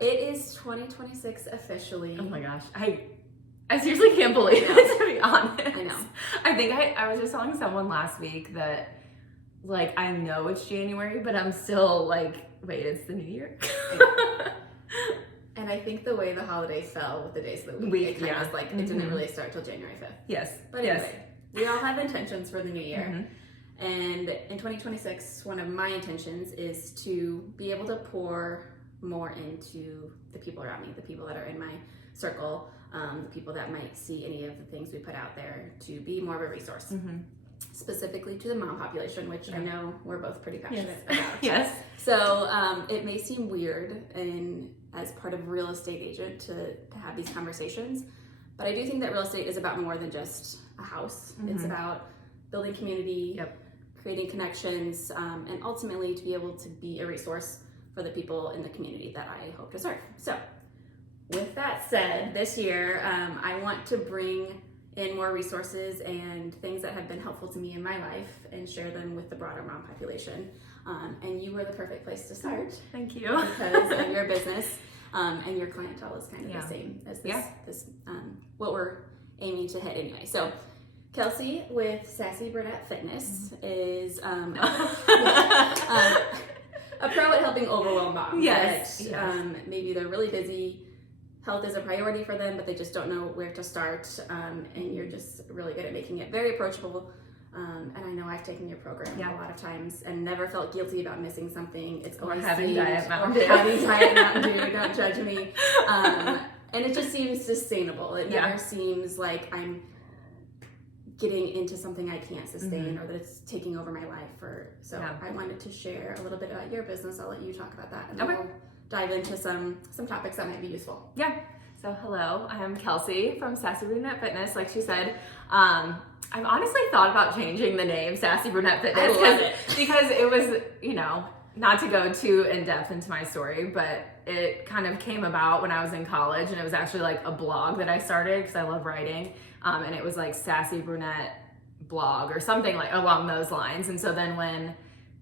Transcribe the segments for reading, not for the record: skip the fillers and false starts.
It is 2026 officially. Oh my gosh. I seriously can't believe it, to be honest. I know. I think I was just telling someone last week that, like, I know it's January, but I'm still like, wait, it's the new year? And I think the way the holiday fell with the days of the week, it kind of was like, it didn't really start till January 5th. Yes. But anyway, we all have intentions for the new year. And in 2026, one of my intentions is to be able to pour more into the people around me, the people that are in my circle, the people that might see any of the things we put out there, to be more of a resource. Specifically to the mom population, which I know we're both pretty passionate about. Yes. So it may seem weird, and as part of a real estate agent, to have these conversations, but I do think that real estate is about more than just a house. It's about building community, creating connections, and ultimately to be able to be a resource for the people in the community that I hope to serve. So with that said, this year I want to bring in more resources and things that have been helpful to me in my life and share them with the broader mom population. And you were the perfect place to start. Thank you. Because of your business and your clientele is kind of the same as this what we're aiming to hit anyway. So Kelsey with Sassy Brunette Fitness is a pro at helping overwhelmed moms. Yes. Maybe they're really busy. Health is a priority for them, but they just don't know where to start. And you're just really good at making it very approachable. And I know I've taken your program a lot of times and never felt guilty about missing something. It's always having Diet Mountain Dew. Having Diet Mountain Dew. Don't judge me. And it just seems sustainable. It never seems like I'm getting into something I can't sustain or that it's taking over my life. I wanted to share a little bit about your business. I'll let you talk about that, and then we'll dive into some topics that might be useful. Yeah. So hello, I'm Kelsey from Sassy Brunette Fitness. Like she said, I've honestly thought about changing the name Sassy Brunette Fitness because it was, not to go too in depth into my story, but it kind of came about when I was in college, and it was actually like a blog that I started because I love writing, and it was like Sassy Brunette blog or something like along those lines. And so then when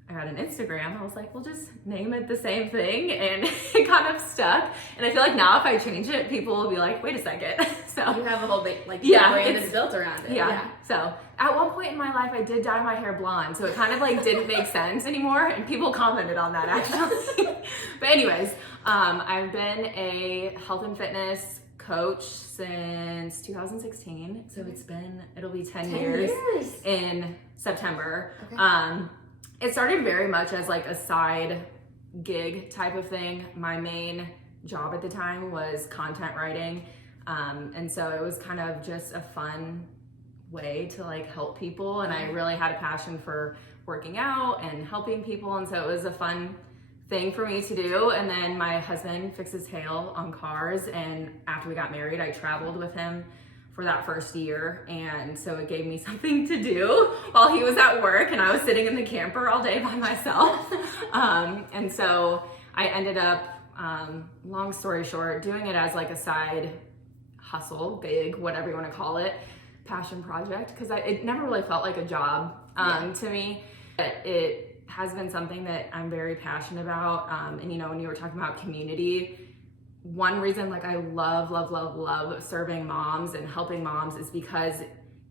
I had an Instagram, I was like, we'll just name it the same thing, and it kind of stuck. And I feel like now if I change it, people will be like, wait a second. So you have a whole brand is built around it. Yeah. So at one point in my life, I did dye my hair blonde, so it kind of like didn't make sense anymore, and people commented on that actually. But anyways, I've been a health and fitness coach since 2016, so it'll be 10 years in September. Okay. It started very much as like a side gig type of thing. My main job at the time was content writing. And so it was kind of just a fun way to like help people. And I really had a passion for working out and helping people. And so it was a fun thing for me to do. And then my husband fixes hail on cars. And after we got married, I traveled with him for that first year, and so it gave me something to do while he was at work and I was sitting in the camper all day by myself. And so I ended up, long story short, doing it as like a side hustle, gig, whatever you want to call it, passion project, because it never really felt like a job to me. But it has been something that I'm very passionate about. And when you were talking about community, one reason like I love serving moms and helping moms is because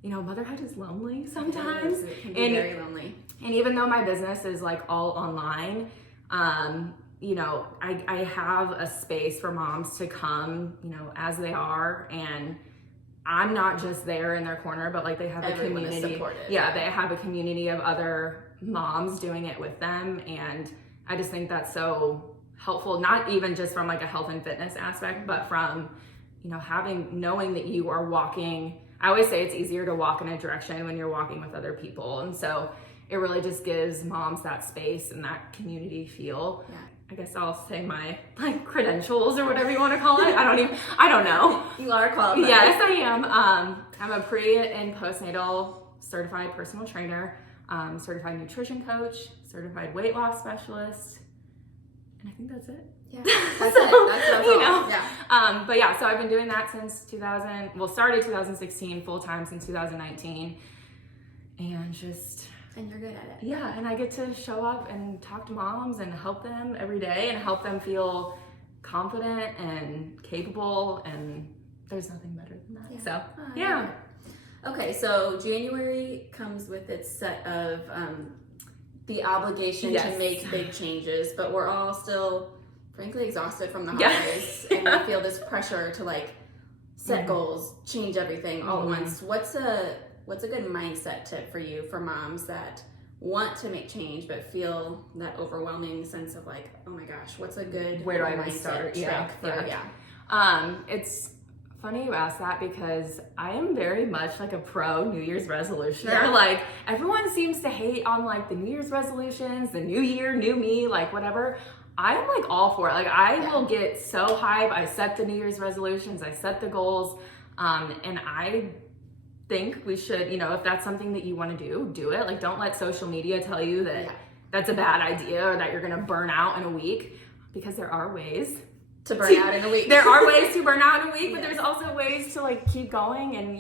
motherhood is lonely sometimes. It can be very lonely. And even though my business is like all online, I have a space for moms to come, as they are, and I'm not just there in their corner, but like they have Everyone a community. Is supported. Yeah, they have a community of other moms doing it with them, and I just think that's so helpful, not even just from like a health and fitness aspect, but from, knowing that you are walking. I always say it's easier to walk in a direction when you're walking with other people. And so it really just gives moms that space and that community feel. Yeah. I guess I'll say my like credentials or whatever you want to call it. I don't know. You are qualified. Yes, I am. I'm a pre and postnatal certified personal trainer, certified nutrition coach, certified weight loss specialist. And I think that's it. Yeah, that's it. Yeah. But yeah, so I've been doing that since started 2016, full time since 2019. And you're good at it. Yeah, and I get to show up and talk to moms and help them every day and help them feel confident and capable, and there's nothing better than that. Yeah. So, Oh, yeah. Okay, so January comes with its set of the obligation Yes. to make big changes, but we're all still, frankly, exhausted from the Yeah. holidays, and we feel this pressure to like set goals, change everything all at once. What's a good mindset tip for you for moms that want to make change but feel that overwhelming sense of like, oh my gosh, what's a good Where do I mindset start? trick for It's funny you ask that because I am very much like a pro New Year's resolutioner. Yeah. Like everyone seems to hate on like the New Year's resolutions, the new year, new me, like whatever. I am like all for it. Like I will get so hype. I set the New Year's resolutions, I set the goals, and I think we should, if that's something that you want to do it. Like don't let social media tell you that that's a bad idea or that you're gonna burn out in a week, because there are ways to burn out in a week. There are ways to burn out in a week, but there's also ways to like keep going. And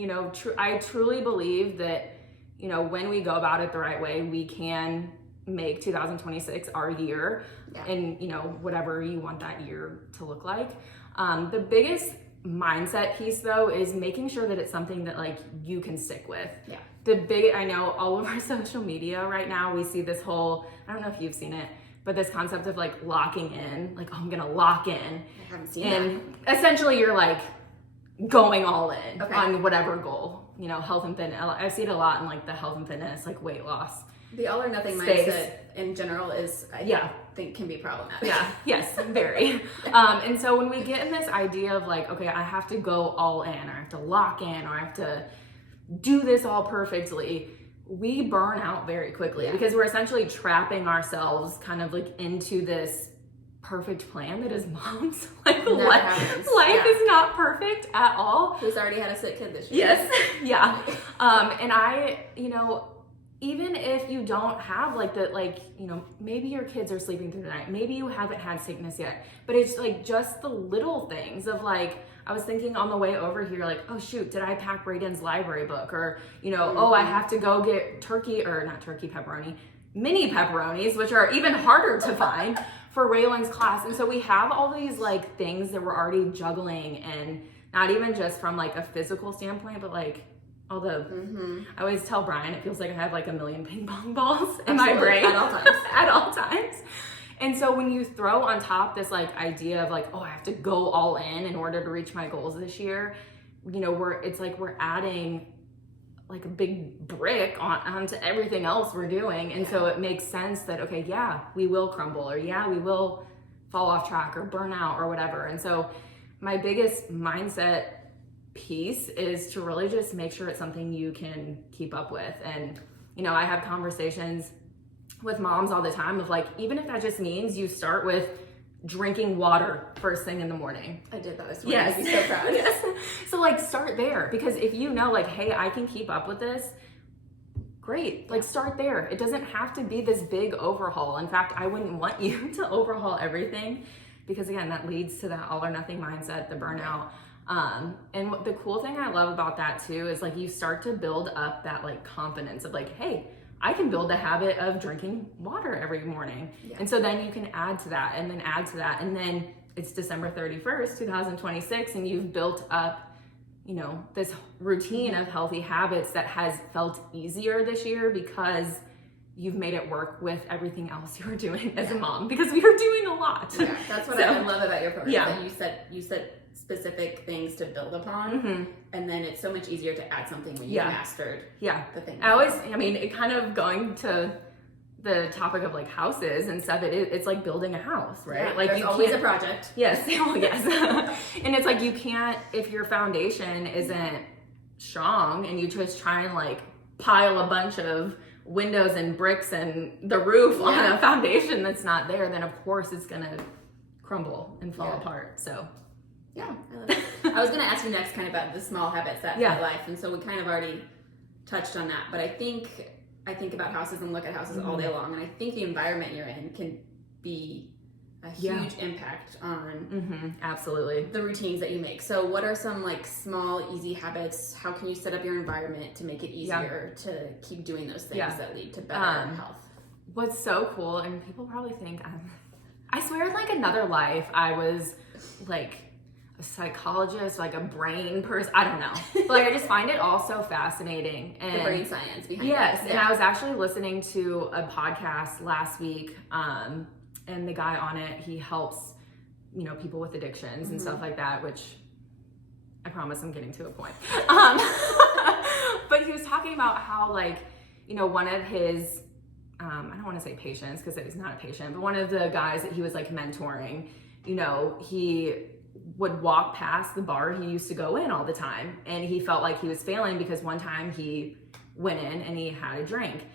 I truly believe that when we go about it the right way, we can make 2026 our year, and whatever you want that year to look like. The biggest mindset piece though is making sure that it's something that like you can stick with. I know all over social media right now we see this whole, I don't know if you've seen it, but this concept of like locking in, like, oh, I'm gonna lock in. I haven't seen and that. Essentially you're like going all in on whatever goal, health and fitness. I see it a lot in like the health and fitness, like weight loss. The all or nothing space. mindset in general is, I think, can be problematic. Yes, very. And so when we get in this idea of like, okay, I have to go all in, or I have to lock in, or I have to do this all perfectly, we burn out very quickly because we're essentially trapping ourselves kind of like into this perfect plan that is moms. Like life is not perfect at all. Who's already had a sick kid this year? Yes. And I, even if you don't have like maybe your kids are sleeping through the night, maybe you haven't had sickness yet, but it's like just the little things of like, I was thinking on the way over here, like, oh shoot, did I pack Brayden's library book? Or, oh, I have to go get mini pepperonis, which are even harder to find for Raylan's class. And so we have all these like things that we're already juggling, and not even just from like a physical standpoint, but like all the, I always tell Brian, it feels like I have like a million ping pong balls in my brain at all times. And so when you throw on top this like idea of like, oh, I have to go all in order to reach my goals this year, it's like we're adding like a big brick onto everything else we're doing. And so it makes sense that, okay, we will crumble, or we will fall off track or burn out or whatever. And so my biggest mindset piece is to really just make sure it's something you can keep up with. And, I have conversations with moms all the time of like, even if that just means you start with drinking water first thing in the morning. I did that this morning. Yes. I'd be so proud. Yes. So like start there, because if like, hey, I can keep up with this, great. Like start there. It doesn't have to be this big overhaul. In fact, I wouldn't want you to overhaul everything, because again, that leads to that all or nothing mindset, the burnout. And the cool thing I love about that too is like you start to build up that like confidence of like, hey, I can build the habit of drinking water every morning. And so then you can add to that and then add to that. And then it's December 31st, 2026, and you've built up, this routine of healthy habits that has felt easier this year because you've made it work with everything else you're doing as a mom, because we are doing a lot. Yeah, that's what I love about your program. That you set specific things to build upon, and then it's so much easier to add something when you've mastered the thing. It kind of going to the topic of like houses and stuff, it's like building a house, right? Like there's always a project. Yes. And it's like you can't, if your foundation isn't strong and you just try and like pile a bunch of windows and bricks and the roof on a foundation that's not there, then of course it's gonna crumble and fall apart. So I love it. I was gonna ask you next kind of about the small habits that fit life, and so we kind of already touched on that, but I think about houses and look at houses all day long, and I think the environment you're in can be a huge impact on absolutely the routines that you make. So what are some like small, easy habits? How can you set up your environment to make it easier to keep doing those things that lead to better health? What's so cool, and people probably think I swear in like another life I was like a psychologist, like a brain person. I don't know. But like I just find it all so fascinating. And the brain science behind yes, it. and I was actually listening to a podcast last week, and the guy on it, he helps, you know, people with addictions and stuff like that, which I promise I'm getting to a point. But he was talking about how, like, you know, one of his, I don't want to say patients because he's not a patient, but one of the guys that he was like mentoring, you know, he would walk past the bar he used to go in all the time, and he felt like he was failing because one time he went in and he had a drink.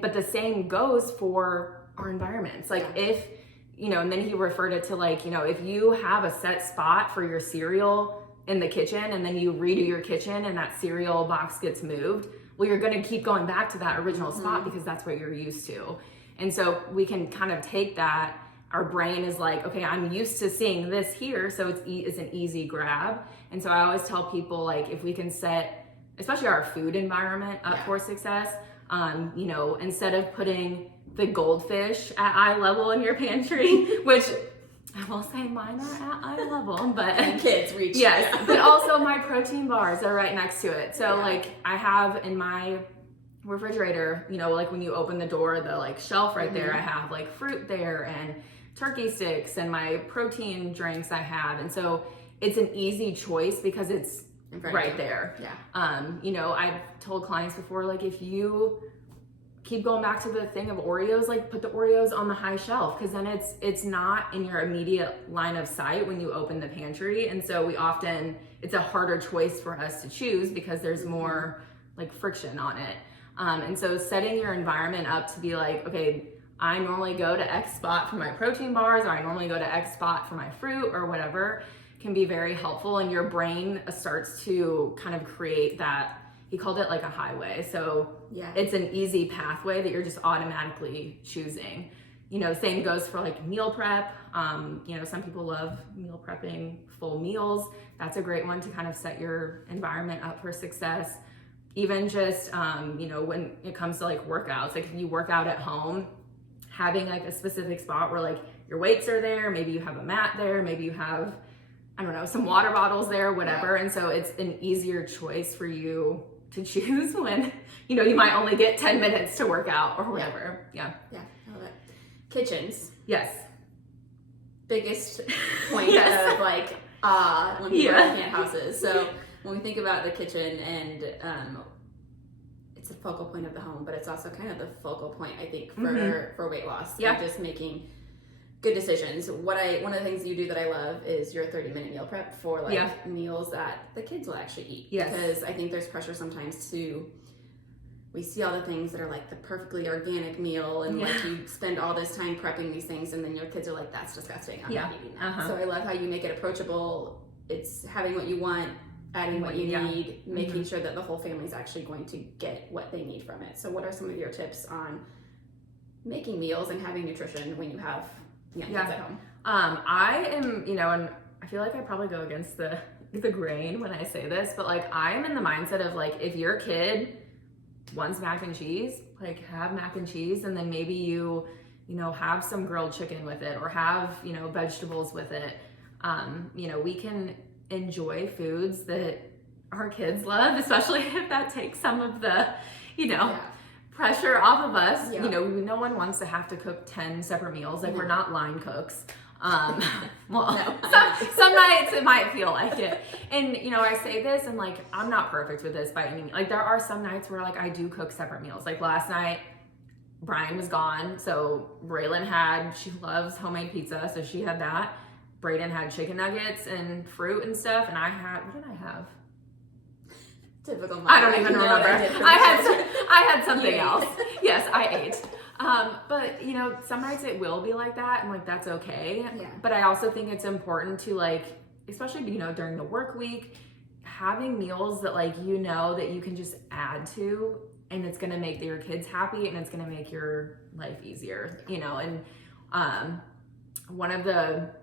But the same goes for our environments. Like if, you know, and then he referred it to like, you know, if you have a set spot for your cereal in the kitchen and then you redo your kitchen and that cereal box gets moved, well, you're going to keep going back to that original spot because that's what you're used to. And so we can kind of take that. Our brain is like, okay, I'm used to seeing this here, so it's an easy grab. And so I always tell people, like, if we can set, especially our food environment up for success, you know, instead of putting the goldfish at eye level in your pantry, which I will say mine are at eye level, but and kids reach. Yes, but also my protein bars are right next to it. So like I have in my refrigerator, you know, like when you open the door, the like shelf right there, I have like fruit there and turkey sticks and my protein drinks I have. And so it's an easy choice because it's right there. Yeah. You know, I've told clients before, like if you keep going back to the thing of Oreos, like put the Oreos on the high shelf, because then it's not in your immediate line of sight when you open the pantry. And so it's a harder choice for us to choose because there's more like friction on it. And so setting your environment up to be like, okay, I normally go to X spot for my protein bars, or I normally go to X spot for my fruit or whatever, can be very helpful. And your brain starts to kind of create that. He called it like a highway. So it's an easy pathway that you're just automatically choosing. You know, same goes for like meal prep. You know, some people love meal prepping full meals. That's a great one to kind of set your environment up for success. Even just, you know, when it comes to like workouts, like if you work out at home, having like a specific spot where like your weights are there, maybe you have a mat there, maybe you have, I don't know, some water bottles there, whatever. And so it's an easier choice for you to choose when, you know, you might only get 10 minutes to work out or whatever. Yeah. Yeah, I love it. Kitchens. Yes. Biggest point of like, when we work in houses. So when we think about the kitchen and, it's a focal point of the home, but it's also kind of the focal point, I think, for weight loss. And just making good decisions. One of the things you do that I love is your 30-minute meal prep for like meals that the kids will actually eat. Because I think there's pressure sometimes we see all the things that are like the perfectly organic meal and like you spend all this time prepping these things and then your kids are like, that's disgusting. I'm not eating that. So I love how you make it approachable. It's having what you want, adding what you need, making sure that the whole family is actually going to get what they need from it. So what are some of your tips on making meals and having nutrition when you have young kids at home? I am, you know, and I feel like I probably go against the grain when I say this, but like I am in the mindset of like, if your kid wants mac and cheese, like have mac and cheese, and then maybe you know, have some grilled chicken with it or have, you know, vegetables with it. You know, we can enjoy foods that our kids love, especially if that takes some of the, you know, pressure off of us. You know, no one wants to have to cook 10 separate meals. Like we're not line cooks. Some nights it might feel like it. And, you know, I say this and like, I'm not perfect with this by any means. Like there are some nights where like I do cook separate meals. Like last night, Brian was gone. So Braylon she loves homemade pizza. So she had that. Brayden had chicken nuggets and fruit and stuff, and what did I have? Typical mom. I don't even remember. I had something else. Yes, I ate. But you know, some nights it will be like that, and like that's okay. Yeah. But I also think it's important to like, especially you know during the work week, having meals that like you know that you can just add to, and it's gonna make your kids happy, and it's gonna make your life easier. You know, and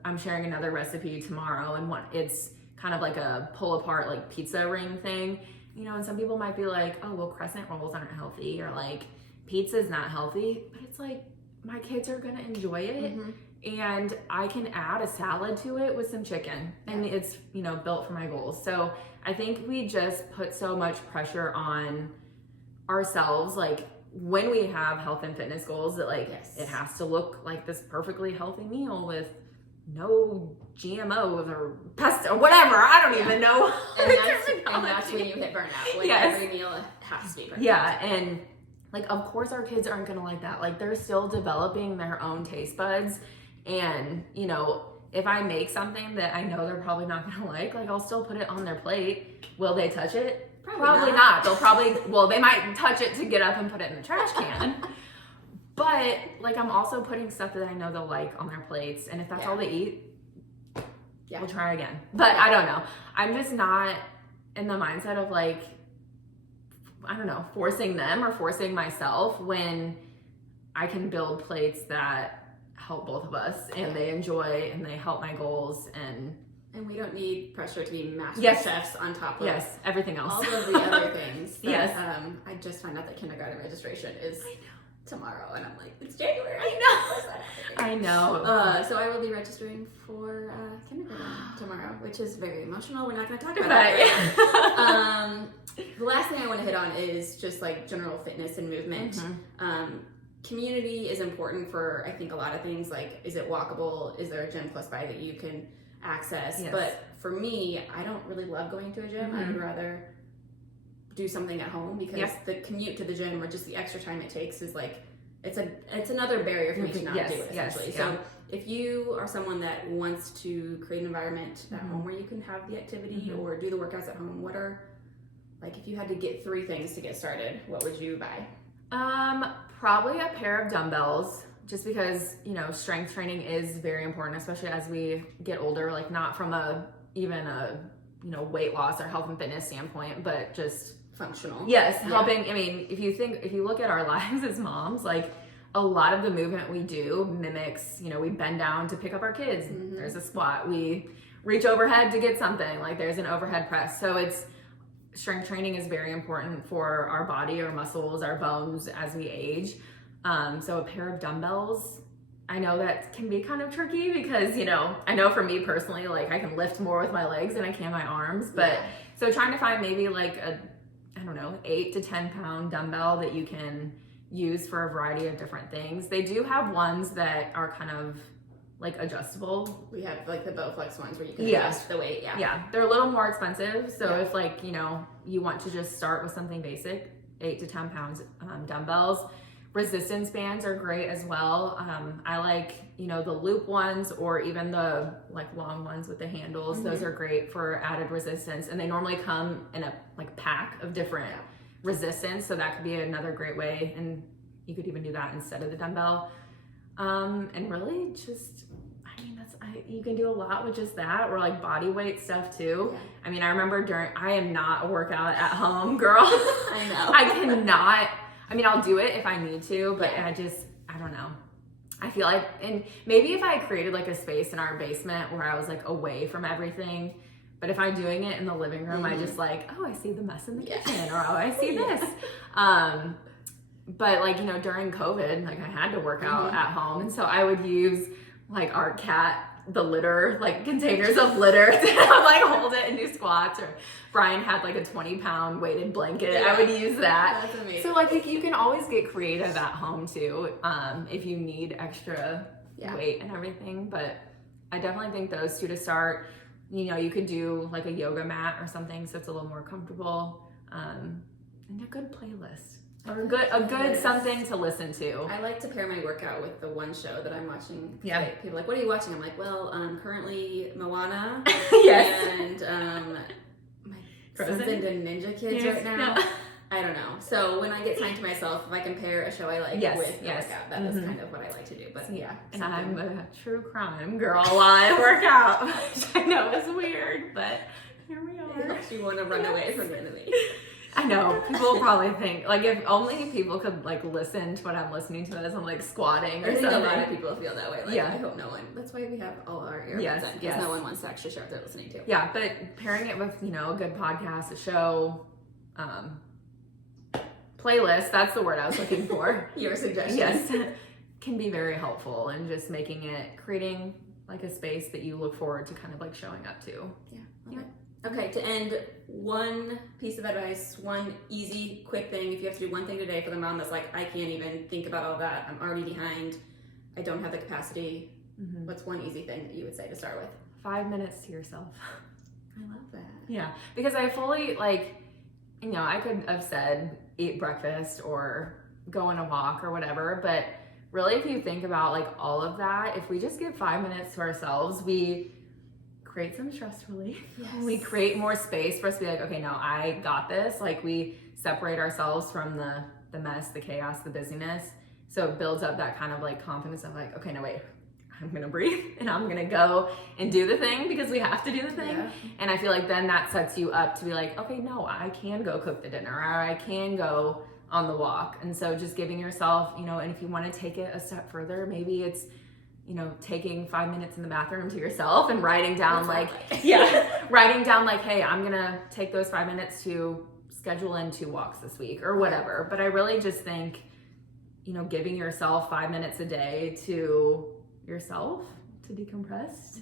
I'm sharing another recipe tomorrow, and it's kind of like a pull apart like pizza ring thing, you know, and some people might be like, oh, well, crescent rolls aren't healthy, or like pizza's not healthy, but it's like, my kids are gonna enjoy it, and I can add a salad to it with some chicken, and it's, you know, built for my goals. So I think we just put so much pressure on ourselves, like when we have health and fitness goals, that like it has to look like this perfectly healthy meal with no GMOs or pest or whatever. I don't even know. And that's when you hit burnout. When every meal has to be perfect. Yeah, and like of course our kids aren't gonna like that. Like they're still developing their own taste buds, and you know, if I make something that I know they're probably not gonna like I'll still put it on their plate. Will they touch it? Probably not. They'll probably, well, they might touch it to get up and put it in the trash can. But like I'm also putting stuff that I know they'll like on their plates, and if that's all they eat, we'll try again. But I don't know. I'm just not in the mindset of like, I don't know, forcing them or forcing myself when I can build plates that help both of us and they enjoy and they help my goals, and we don't need pressure to be master chefs on top of everything else. all of the other things. That, I just found out that kindergarten registration is tomorrow, and I'm like, it's January. I know. So I will be registering for kindergarten tomorrow, which is very emotional. We're not going to talk about it. The last thing I want to hit on is just like general fitness and movement. Community is important for, I think, a lot of things. Like, is it walkable? Is there a gym close by that you can access? But for me, I don't really love going to a gym. I would rather do something at home, because the commute to the gym or just the extra time it takes is like, it's another barrier for me to not do it, essentially. So if you are someone that wants to create an environment at home where you can have the activity or do the workouts at home, what are, like, if you had to get 3 things to get started, what would you buy? Probably a pair of dumbbells, just because, you know, strength training is very important, especially as we get older, like not from even a, you know, weight loss or health and fitness standpoint, but just functional. Helping. I mean, if you look at our lives as moms, like a lot of the movement we do mimics, you know, we bend down to pick up our kids. There's a squat. We reach overhead to get something, like there's an overhead press. So strength training is very important for our body, our muscles, our bones as we age. So a pair of dumbbells, I know that can be kind of tricky because, you know, I know for me personally, like I can lift more with my legs than I can my arms, but so trying to find maybe like a, I don't know, 8 to 10 pound dumbbell that you can use for a variety of different things. They do have ones that are kind of like adjustable. We have like the Bowflex ones where you can adjust the weight. They're a little more expensive. So if like, you know, you want to just start with something basic, 8 to 10 pounds dumbbells. Resistance bands are great as well. I like, you know, the loop ones or even the like long ones with the handles. Those are great for added resistance, and they normally come in a like pack of different resistance. So that could be another great way, and you could even do that instead of the dumbbell. And really just, I mean, you can do a lot with just that, or like body weight stuff too. I mean, I remember I am not a workout at home girl. I know. I cannot. I mean, I'll do it if I need to, but I don't know. I feel like, and maybe if I created like a space in our basement where I was like away from everything, but if I'm doing it in the living room, I just like, oh, I see the mess in the kitchen, or oh, I see this. But like, you know, during COVID, like I had to work out at home. And so I would use like our cat, the litter, like containers of litter to like hold it and do squats, or Brian had like a 20-pound weighted blanket. I would use that. That's amazing. So like you can always get creative at home too, if you need extra weight and everything. But I definitely think those 2 to start. You know, you could do like a yoga mat or something so it's a little more comfortable, and a good playlist. Or a good something to listen to. I like to pair my workout with the one show that I'm watching. Like, people are like, what are you watching? I'm like, well, currently Moana. And my son's into Ninja Kids right now. I don't know. So when I get time to myself, if I can pair a show I like with the workout, that is kind of what I like to do. But and I'm a true crime girl while I work out, which I know is weird, but here we are. It makes you want to run away from the enemy. I know, people probably think, like, if only people could, like, listen to what I'm listening to as I'm, like, squatting or something. I think a lot of people feel that way. Like, I hope no one, that's why we have all our earbuds in, because no one wants to actually share what they're listening to. Yeah, but pairing it with, you know, a good podcast, a show, playlist, that's the word I was looking for. Your suggestion. Yes. can be very helpful in just creating like a space that you look forward to kind of like showing up to. Yeah. Okay, to end, one piece of advice, one easy, quick thing. If you have to do one thing today for the mom that's like, I can't even think about all that. I'm already behind. I don't have the capacity. What's one easy thing that you would say to start with? 5 minutes to yourself. I love that. Yeah, because I fully I could have said eat breakfast or go on a walk or whatever, but really if you think about like all of that, if we just give 5 minutes to ourselves, we create some stress relief. Yes. We create more space for us to be like, okay, no, I got this. Like we separate ourselves from the mess, the chaos, the busyness. So it builds up that kind of like confidence of like, okay, no, wait, I'm gonna breathe and I'm gonna go and do the thing because we have to do the thing. Yeah. And I feel like then that sets you up to be like, okay, no, I can go cook the dinner or I can go on the walk. And so just giving yourself, and if you want to take it a step further, maybe it's, taking 5 minutes in the bathroom to yourself and writing down writing down like, hey, I'm gonna take those 5 minutes to schedule in 2 walks this week or whatever. But I really just think, giving yourself 5 minutes a day to yourself to decompress,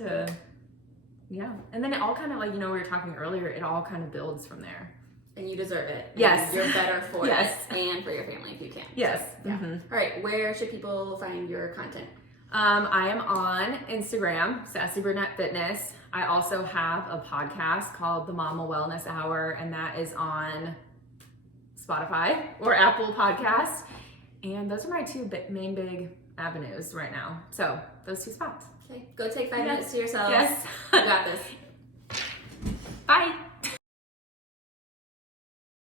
and then it all kind of like, we were talking earlier, it all kind of builds from there. And you deserve it. Yes. You're better for it and for your family if you can. Yes. So, yeah. All right, where should people find your content? I am on Instagram, Sassy Brunette Fitness. I also have a podcast called The Mama Wellness Hour, and that is on Spotify or Apple Podcasts. And those are my 2 main big avenues right now. So those 2 spots. Okay, go take 5 minutes to yourself. Yes. You got this. Bye.